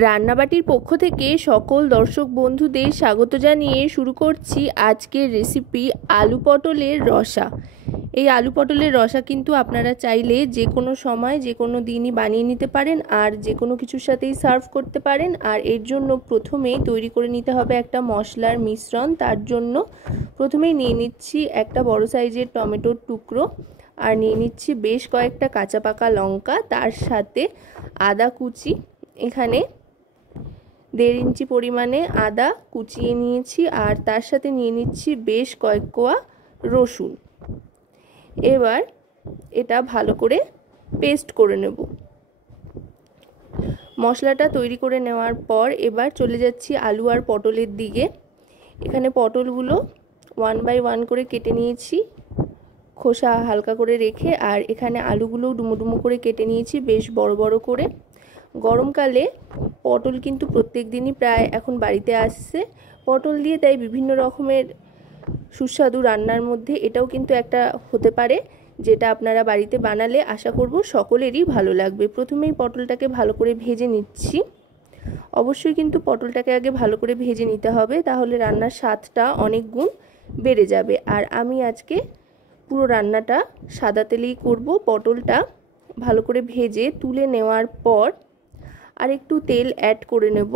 রান্নাবাটির পক্ষ থেকে সকল দর্শক বন্ধুদের স্বাগত জানিয়ে শুরু করছি আজকের রেসিপি আলু পটলের রসা। এই আলু পটলের রসা কিন্তু আপনারা চাইলে যে কোনো সময় যে কোনো দিনই বানিয়ে নিতে পারেন আর যে কোনো কিছুর সাথেই সার্ভ করতে পারেন। আর এর জন্য প্রথমেই তৈরি করে নিতে হবে একটা মশলার মিশ্রণ। তার জন্য প্রথমেই নিয়ে নিচ্ছি একটা বড় সাইজের টমেটোর টুকরো, আর নিয়ে নিচ্ছি বেশ কয়েকটা কাঁচা পাকা লঙ্কা, তার সাথে আদা কুচি। এখানে 1.5 ইঞ্চি পরিমাণে আদা কুচিয়ে নিয়েছি, আর তার সাথে নিয়ে নিচ্ছি বেশ কয়েক কোয়া রসুন। এবার এটা ভালো করে পেস্ট করে নেব। মশলাটা তৈরি করে নেওয়ার পর এবার চলে যাচ্ছি আলু আর পটলের দিকে। এখানে পটলগুলো 1 বাই 1 করে কেটে নিয়েছি খোসা হালকা করে রেখে, আর এখানে আলুগুলো ডুমো ডুমো করে কেটে নিয়েছি বেশ বড় বড় করে। গরমকালে পটল কিন্তু প্রত্যেক দিনই প্রায় এখন বাড়িতে আসছে পটল দিয়ে, তাই বিভিন্ন রকমের সুস্বাদু রান্নার মধ্যে এটাও কিন্তু একটা হতে পারে, যেটা আপনারা বাড়িতে বানালে আশা করব সকলেরই ভালো লাগবে। প্রথমেই পটলটাকে ভালো করে ভেজে নিচ্ছি। অবশ্যই কিন্তু পটলটাকে আগে ভালো করে ভেজে নিতে হবে, তাহলে রান্নার স্বাদটা অনেক গুণ বেড়ে যাবে। আর আমি আজকে পুরো রান্নাটা সাদা তেলেই করব। পটলটা ভালো করে ভেজে তুলে নেওয়ার পর আর একটু তেল অ্যাড করে নেব।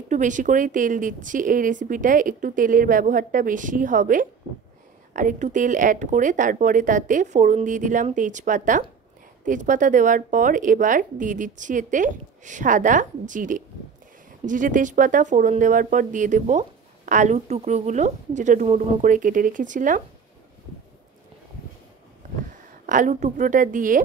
একটু বেশি করেই তেল দিচ্ছি, এই রেসিপিটায় একটু তেলের ব্যবহারটা বেশি হবে। আর একটু তেল অ্যাড করে তারপরে তাতে ফোড়ন দিয়ে দিলাম তেজপাতা দেওয়ার পর এবার দিয়ে দিচ্ছি এতে সাদা জিরে তেজপাতা ফোড়ন দেওয়ার পর দিয়ে দেব আলুর টুকরোগুলো, যেটা ডুমো ডুমো করে কেটে রেখেছিলাম। আলুর টুকরোটা দিয়ে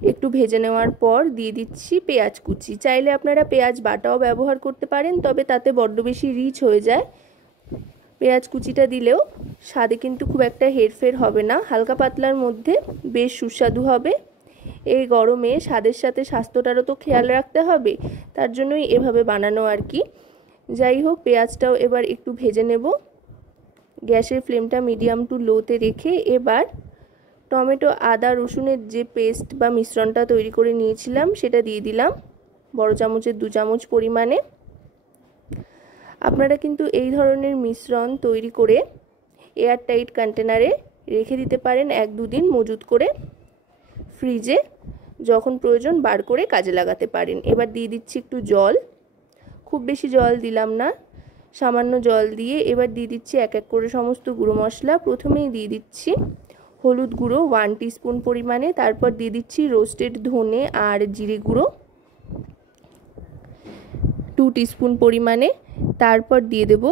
একটু ভেজে নেওয়ার পর দিয়ে দিচ্ছি পেঁয়াজ কুচি। চাইলে আপনারা পেঁয়াজ বাটাও ব্যবহার করতে পারেন, তবে তাতে বড্ড বেশি রিচ হয়ে যায়। পেঁয়াজ কুচিটা দিলেও স্বাদে কিন্তু খুব একটা হেরফের হবে না, হালকা পাতলার মধ্যে বেশ সুস্বাদু হবে। এই গরমে স্বাদের সাথে স্বাস্থ্যটারও তো খেয়াল রাখতে হবে, তার জন্যই এভাবে বানানো আর কি। যাই হোক, পেঁয়াজটাও এবার একটু ভেজে নেব। গ্যাসের ফ্লেমটা মিডিয়াম টু লোতে রেখে এবার টমেটো আদা রসুনের যে পেস্ট বা মিশ্রণটা তৈরি করে নিয়েছিলাম সেটা দিয়ে দিলাম বড় চামচের 2 চামচ পরিমাণে। আপনারা কিন্তু এই ধরনের মিশ্রণ তৈরি করে এয়ারটাইট কন্টেনারে রেখে দিতে পারেন 1-2 দিন মজুত করে, ফ্রিজে যখন প্রয়োজন বার করে কাজে লাগাতে পারেন। এবার দিয়ে দিচ্ছি একটু জল, খুব বেশি জল দিলাম না, সামান্য জল দিয়ে এবার দিয়ে দিচ্ছি এক এক করে সমস্ত গুঁড়ো মশলা। প্রথমেই দিয়ে দিচ্ছি হলুদ গুঁড়ো 1 টিস্পুন পরিমাণে, তারপর দিয়ে দিচ্ছি রোস্টেড ধনে আর জিরে গুঁড়ো 2 টিস্পুন পরিমাণে, তারপর দিয়ে দেব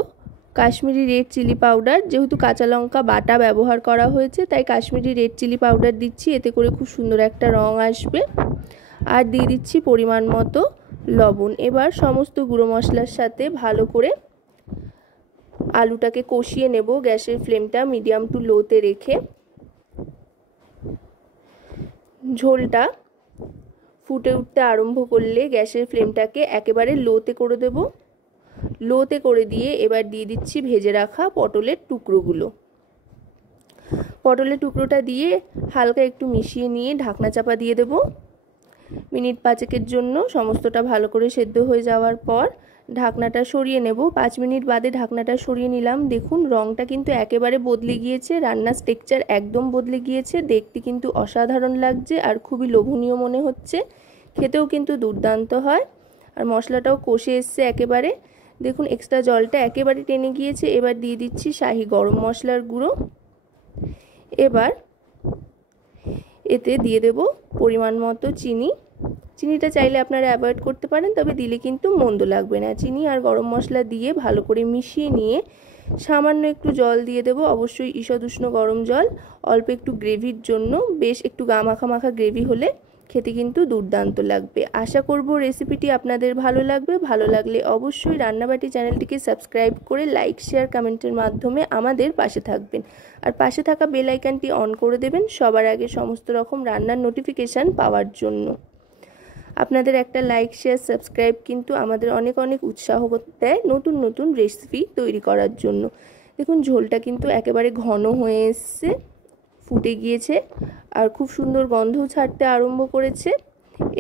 কাশ্মীরি রেড চিলি পাউডার। যেহেতু কাঁচা লঙ্কা বাটা ব্যবহার করা হয়েছে তাই কাশ্মীরি রেড চিলি পাউডার দিচ্ছি, এতে করে খুব সুন্দর একটা রং আসবে। আর দিয়ে দিচ্ছি পরিমাণ মতো লবণ। এবার সমস্ত গুঁড়ো মশলার সাথে ভালো করে আলুটাকে কষিয়ে নেব গ্যাসের ফ্লেমটা মিডিয়াম টু লোতে রেখে। ঝোলটা ফুটে উঠতে আরম্ভ করলে গ্যাসের ফ্লেমটাকে একেবারে লোতে করে দেব। লোতে করে দিয়ে এবার দিয়ে দিচ্ছি ভেজে রাখা পটলের টুকরোগুলো। পটলের টুকরোটা দিয়ে হালকা একটু মিশিয়ে নিয়ে ঢাকনা চাপা দিয়ে দেব মিনিট 5-এর জন্য। সমস্তটা ভালো করে সেদ্ধ হয়ে যাওয়ার পর ঢাকনাটা সরিয়ে নেব। 5 মিনিট বাদে ঢাকনাটা সরিয়ে নিলাম। দেখুন রংটা কিন্তু একেবারে বদলে গিয়েছে, রান্নার টেক্সচার একদম বদলে গিয়েছে, দেখতে কিন্তু অসাধারণ লাগছে আর খুবই লোভনীয় মনে হচ্ছে, খেতেও কিন্তু দুর্দান্ত হয়। আর মশলাটাও কষে এসছে একেবারে, দেখুন এক্সট্রা জলটা একেবারে টেনে গিয়েছে। এবার দিয়ে দিচ্ছি শাহি গরম মশলার গুঁড়ো। এবার এতে দিয়ে দেব পরিমাণ মতো চিনিটা চাইলে আপনারা অ্যাভয়েড করতে পারেন, তবে দিলে কিন্তু মন্দ লাগবে না। চিনি আর গরম মশলা দিয়ে ভালো করে মিশিয়ে নিয়ে সামান্য একটু জল দিয়ে দেব, অবশ্যই ঈষৎ উষ্ণ গরম জল, অল্প একটু গ্রেভির জন্য। বেশ একটু গা মাখা মাখা গ্রেভি হলে খেতে কিন্তু দুর্দান্ত লাগবে। আশা করব রেসিপিটি আপনাদের ভালো লাগবে। ভালো লাগলে অবশ্যই রান্নাবাটি চ্যানেলটিকে সাবস্ক্রাইব করে লাইক শেয়ার কমেন্টের মাধ্যমে আমাদের পাশে থাকবেন, আর পাশে থাকা বেল আইকনটি অন করে দেবেন সবার আগে সমস্ত রকম রান্নার নোটিফিকেশান পাওয়ার জন্য। আপনাদের একটা লাইক শেয়ার সাবস্ক্রাইব কিন্তু আমাদের অনেক অনেক উৎসাহ দেয় নতুন নতুন রেসিপি তৈরি করার জন্য। দেখুন ঝোলটা কিন্তু একেবারে ঘন হয়ে এসছে, ফুটে গিয়েছে আর খুব সুন্দর গন্ধও ছাড়তে আরম্ভ করেছে।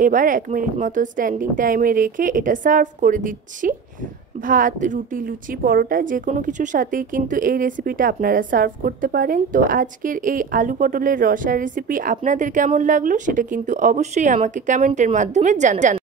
এবার 1 মিনিট মতো স্ট্যান্ডিং টাইমে রেখে এটা সার্ভ করে দিচ্ছি। ভাত, রুটি, লুচি, পরোটা যে কোনো কিছুর সাথেই কিন্তু এই রেসিপিটা আপনারা সার্ভ করতে পারেন। তো আজকের এই আলু পটলের রসার রেসিপি আপনাদের কেমন লাগলো সেটা কিন্তু অবশ্যই আমাকে কমেন্টের মাধ্যমে জানান।